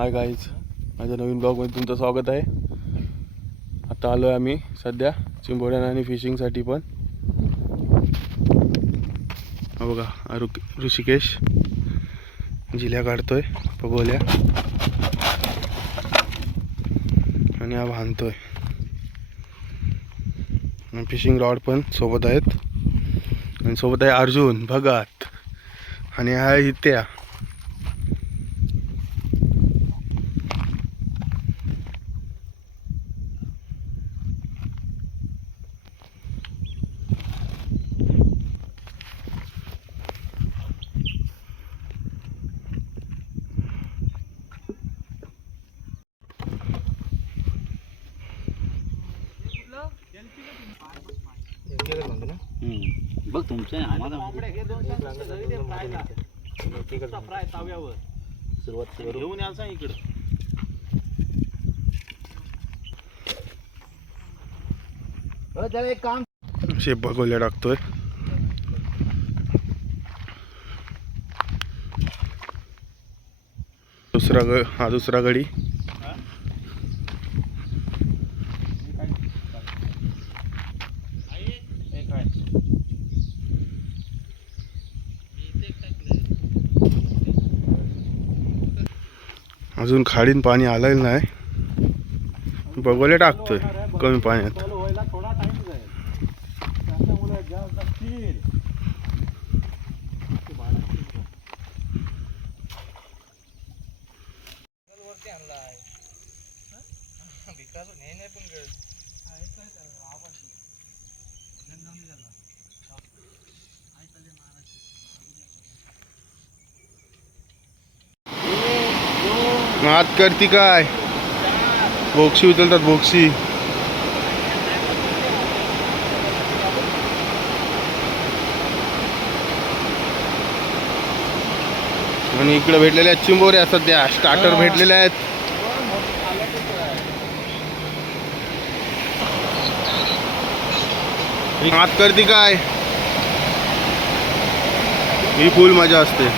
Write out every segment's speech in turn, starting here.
Hi guys, माझ्या नवीन ब्लॉगमध्ये तुमचं स्वागत आहे. आता आलो आहे आम्ही सध्या चिंबोऱ्या आणि फिशिंगसाठी. पण हा बघा ऋषिकेश जिल्ह्या काढतोय पगोल्या आणि हा बांधतोय. फिशिंग रॉड पण सोबत आहेत आणि सोबत आहे अर्जुन, भगत आणि हा इत्या. बघ तुमचं सुरुवात घेऊन याल सांग इकडं. एक काम शेप बघोल्या टाकतोय. दुसरा गडी. अजून खाडीन पाणी आलेलं नाही, बघोल्या टाकतोय कमी पाण्यात. हात करती काय? बोक्सी उचलतात बोक्सी. आणि इकडे भेटलेल्या आहेत चिंबोऱ्या. सध्या स्टार्टर भेटलेले आहेत. हात करती काय? ही फुल मजा असते.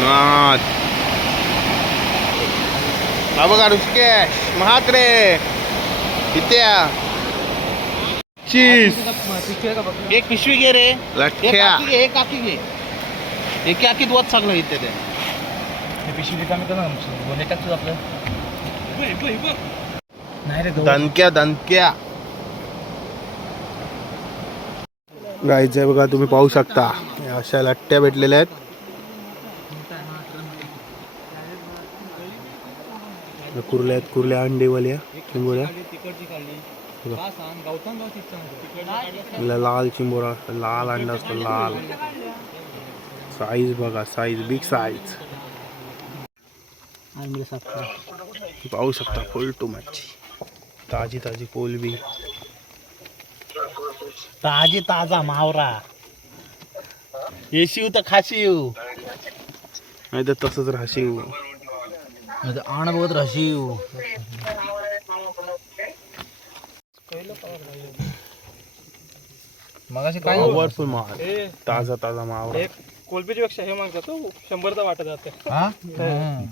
नाथ हा बघा ऋषिकेश महात्रे इत्या. चीज एक पिशवी घे रे. लठ्ठ्या. एक काकी घे. एक काकी दोत चांगलं इथे ते पिशवी रिकामी कर ना. बोले टाकतो आपलं. नाही रे दणक्या गाईच आहे बघा. तुम्ही पाहू शकता अशा लठ्ठ्या भेटलेल्या आहेत. कुर्ल्या अंडेवाल्या चिंबोऱ्या. लाल चिंबोरा, लाल अंडा असतो. लाल साईज बघा, साईज बिग साईज. पाहू शकता फुल टू मच्छी. ताजी ताजी कोलबी, ताजी ताजा मावरा. येशीव तर खाशीव, नाही तर तसंच राहशीव. आण बघत राहशीव. मगाशी काय पॉवरफुल माल, ताजा ताजा मावरा. कोलबीच्या पेक्षा हे मागतात तो 100चा वाटत जाते.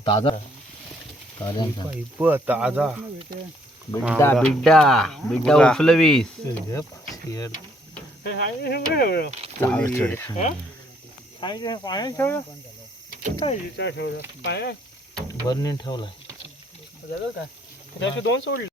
ताजा ताजा बिड्डा बिड्डा बिड्डा उफलवीस. बर्नीन ठेवलाय. काय 2 सोडले.